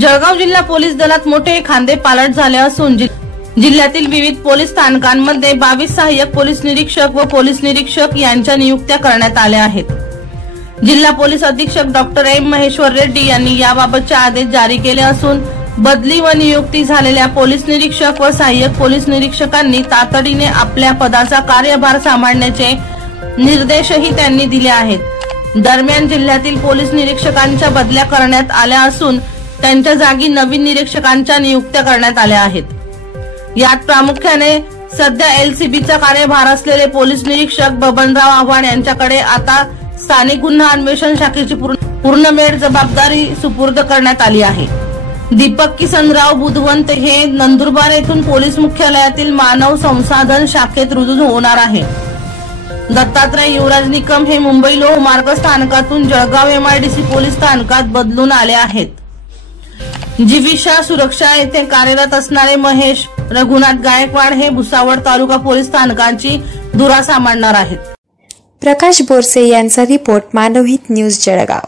जळगाव जिल्हा पोलीस दलात मोठे खांदेपालट झाले असून जिल्ह्यातील विविध पोलीस स्थानकांमध्ये 22 सहाय्यक पोलीस निरीक्षक व पोलीस निरीक्षक यांच्या नियुक्त्या करण्यात आल्या आहेत। जिल्हा पोलीस अधीक्षक डॉक्टर एम महेश्वर रेड्डी यांनी याबाबतचे आदेश जारी केले असून बदली व नियुक्ती झालेल्या पोलीस निरीक्षक व सहाय्यक पोलीस निरीक्षकांनी तातडीने आपल्या पदाचा कार्यभार सांभाळण्याचे निर्देशही त्यांनी दिले आहेत। दरम्यान जिल्ह्यातील पोलीस निरीक्षकांच्या बदल्या करण्यात आल्या असून त्यांच्या जागी नवीन निरीक्षकांच्या नियुक्त्या करण्यात आल्या आहेत। यात प्रामुख्याने सध्या एलसीबीचा कार्यभार असलेले पोलीस निरीक्षक बबनराव आव्हाड यांच्याकडे आता स्थानिक गुन्हा अन्वेषण शाखेची पूर्णवेळ जबाबदारी सुपूर्द करण्यात आली आहे। दीपक किसनराव बुधवंत हे नंदुरबार येथून पोलीस मुख्यालयातील मानव संसाधन शाखेत रुजू होणार आहे। दत्तात्रय युवराज निकम हे मुंबई लोहमार्ग स्थानकातून जळगाव एमआयडीसी पोलीस स्थानकात बदलून आले आहेत। जीविषा सुरक्षा येथे कार्यरत असणारे महेश रघुनाथ गायकवाड हे भुसावळ तालुका पोलीस स्थानकाची धुरा सांभाळणार आहेत। प्रकाश बोरसे यांचा रिपोर्ट, मानवहित न्यूज, जळगाव।